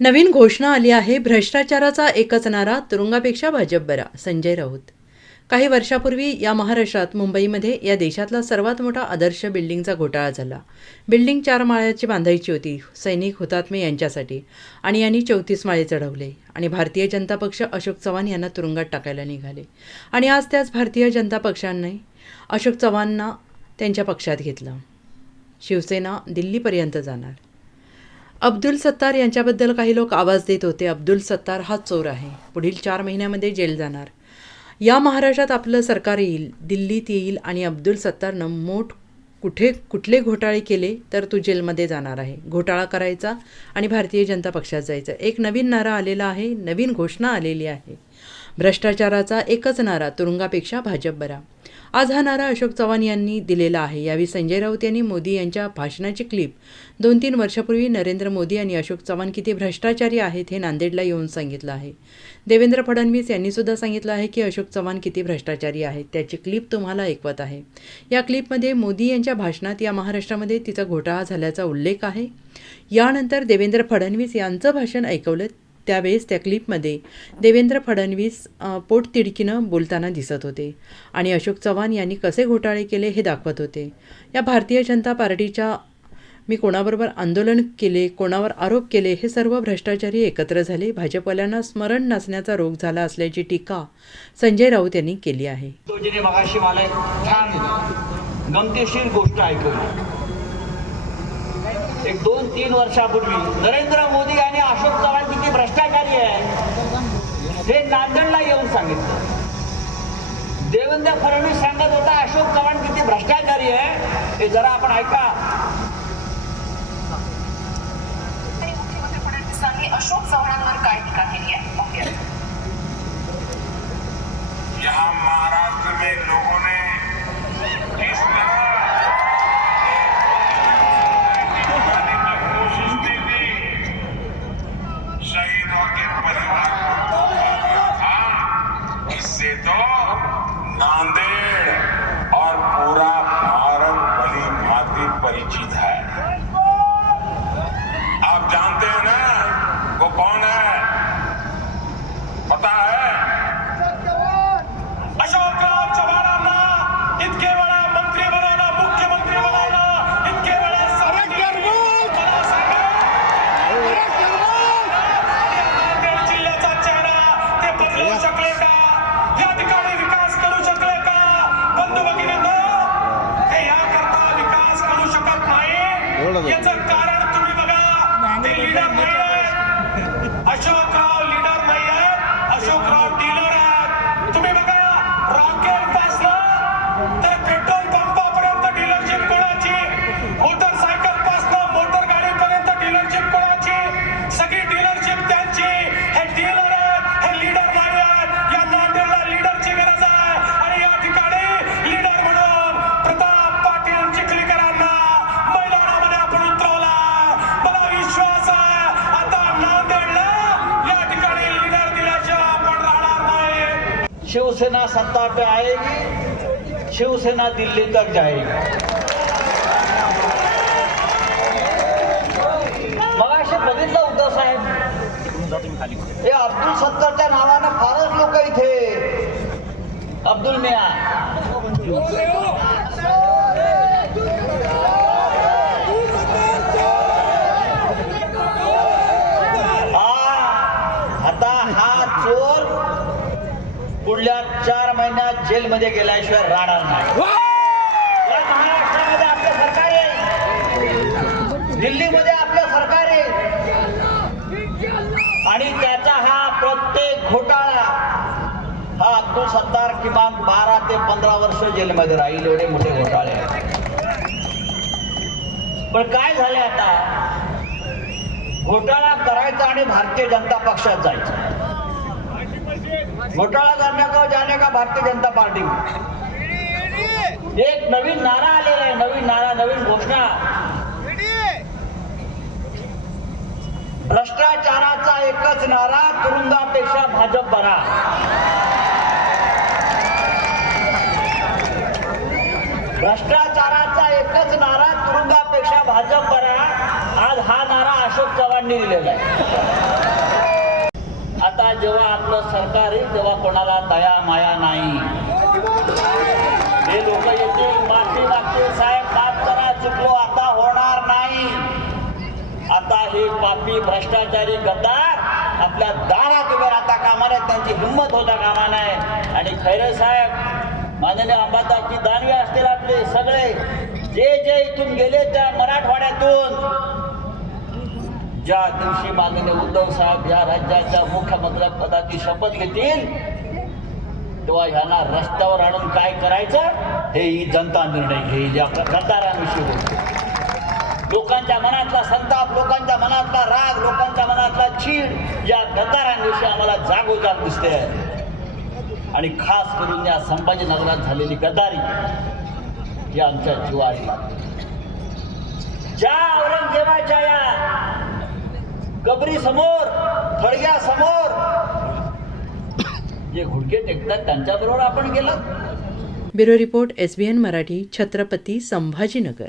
नवीन घोषणा आली आहे. भ्रष्टाचाराचा एकच नारा तुरुंगापेक्षा भाजप बरा. संजय राऊत. काही वर्षापूर्वी या महाराष्ट्रात मुंबईमध्ये या देशातला सर्वात मोठा आदर्श बिल्डिंगचा घोटाळा झाला. बिल्डिंग चार माळ्याची बांधायची होती. सैनिक हुतात्मे यांच्यासाठी. आणि यांनी चौतीस माळे चढवले. आणि भारतीय जनता पक्ष अशोक चव्हाण यांना तुरुंगात टाकायला निघाले. आणि आज त्याच भारतीय जनता पक्षाने अशोक चव्हाणना त्यांच्या पक्षात घेतलं. शिवसेना दिल्लीपर्यंत जाणार. अब्दुल सत्तार यांच्याबद्दल काही लोक आवाज देत होते. अब्दुल सत्तार हा चोर आहे. पुढील चार महिन्यामध्ये जेल जाणार. या महाराष्ट्रात आपलं सरकार येईल दिल्लीत येईल आणि अब्दुल सत्तारनं मोठ कुठे कुठले घोटाळे केले तर तू जेलमध्ये जाणार आहे. घोटाळा करायचा आणि भारतीय जनता पक्षात जायचं. एक नवीन नारा आलेला आहे नवीन घोषणा आलेली आहे. भ्रष्टाचाराचा एकच नारा तुरुंगापेक्षा भाजप बरा. आज हा नारा अशोक चव्हाण यांनी दिलेला आहे. यावेळी संजय राऊत यांनी मोदी यांच्या भाषणाची क्लिप. दोन तीन वर्षापूर्वी नरेंद्र मोदी आणि अशोक चव्हाण किती भ्रष्टाचारी आहेत हे नांदेडला येऊन सांगितलं आहे. देवेंद्र फडणवीस यांनी सुद्धा सांगितलं आहे की अशोक चव्हाण किती भ्रष्टाचारी आहेत. त्याची क्लिप तुम्हाला ऐकवत आहे. या क्लिपमध्ये मोदी यांच्या भाषणात या महाराष्ट्रामध्ये तिचा घोटाळा झाल्याचा उल्लेख आहे. यानंतर देवेंद्र फडणवीस यांचं भाषण ऐकवलं. त्यावेळेस त्या क्लिपमध्ये देवेंद्र फडणवीस पोटतिडकीनं बोलताना दिसत होते आणि अशोक चव्हाण यांनी कसे घोटाळे केले हे दाखवत होते. या भारतीय जनता पार्टीच्या मी कोणाबरोबर आंदोलन केले कोणावर आरोप केले हे सर्व भ्रष्टाचारी एकत्र झाले. भाजपवाल्यांना स्मरण नसण्याचा रोग झाला असल्याची टीका संजय राऊत यांनी केली आहे. गमतीशीर गोष्ट ऐकवली. एक दोन तीन वर्षापूर्वी. नरेंद्र मोदी आणि अशोक चव्हाण किती भ्रष्टाचारी आहे? हे नांदेडला येऊन सांगितलं. देवेंद्र फडणवीस सांगत होता अशोक चव्हाण किती भ्रष्टाचारी आहे? हे जरा आपण ऐका. मुख्यमंत्री फडणवीसांनी अशोक चव्हाणांवर काय टीका केली आहे महाराष्ट्र में लोगों ने Nande शिवसेना सत्ता पे आएगी शिवसेना दिल्ली तक जाएगी। मगाशी बघितलं उद्धव साहेब। हे अब्दुल सत्तारच्या नावानं फारच लोक इथे. अब्दुल मिया हा आता हा चोर पुढल्या चार महिन्यात जेलमध्ये गेल्याशिवाय राहणार नाही. महाराष्ट्रामध्ये आपलं सरकार आहे दिल्लीमध्ये आपलं सरकार आहे आणि त्याचा हा प्रत्येक घोटाळा हा अब्दुल सत्तार किमान बारा ते पंधरा वर्ष जेलमध्ये राहील एवढे मोठे घोटाळे. पण काय झाले आता? घोटाळा करायचा आणि भारतीय जनता पक्षात जायचं. घोटाळा करने का जाने का भारतीय जनता पार्टी? एक नवीन नारा आलेला आहे नवीन नारा नवीन घोषणा. भ्रष्टाचाराचा एकच नारा तुरुंगापेक्षा भाजप बरा. भ्रष्टाचाराचा एकच नारा तुरुंगापेक्षा भाजप बरा. आज हा नारा अशोक चव्हाणनी दिलेला आहे. जेव्हा आपलं सरकार येईल तेव्हा कोणाला दया माया नाही. हे लोक येतील माफी मागतील. साहेब माफ करा चुकलो आता होणार नाही. आता हे पापी भ्रष्टाचारी गद्दार आपल्या दारात उभे राहता कामा नये त्यांची हिंमत होता कामा नये आणि खैरे साहेब माननीय अंबादासजी दानवे असतील आपले सगळे. जे जे इथून गेले त्या मराठवाड्यातून ज्या दिवशी माननीय उद्धव साहेब या राज्याच्या मुख्यमंत्रीपदाची शपथ घेतील तेव्हा ह्यांना रस्त्यावर आणून काय करायचं हे ही जनता निर्णय घेईल. या गद्दारांविषयी बोलतो. लोकांच्या मनातला संताप लोकांच्या मनातला राग लोकांच्या मनातला चीड या गद्दारांविषयी आम्हाला जागोजाग दिसते. आणि खास करून या संभाजीनगरात झालेली गद्दारी ही आमच्या जीवारी लागते. ज्या औरंगजेबाच्या या कबरी समोर थडग्या समोर. जे घुडके टेकतात त्यांच्याबरोबर आपण गेलो. Bureau report S B N Marathi Chhatrapati Sambhajinagar.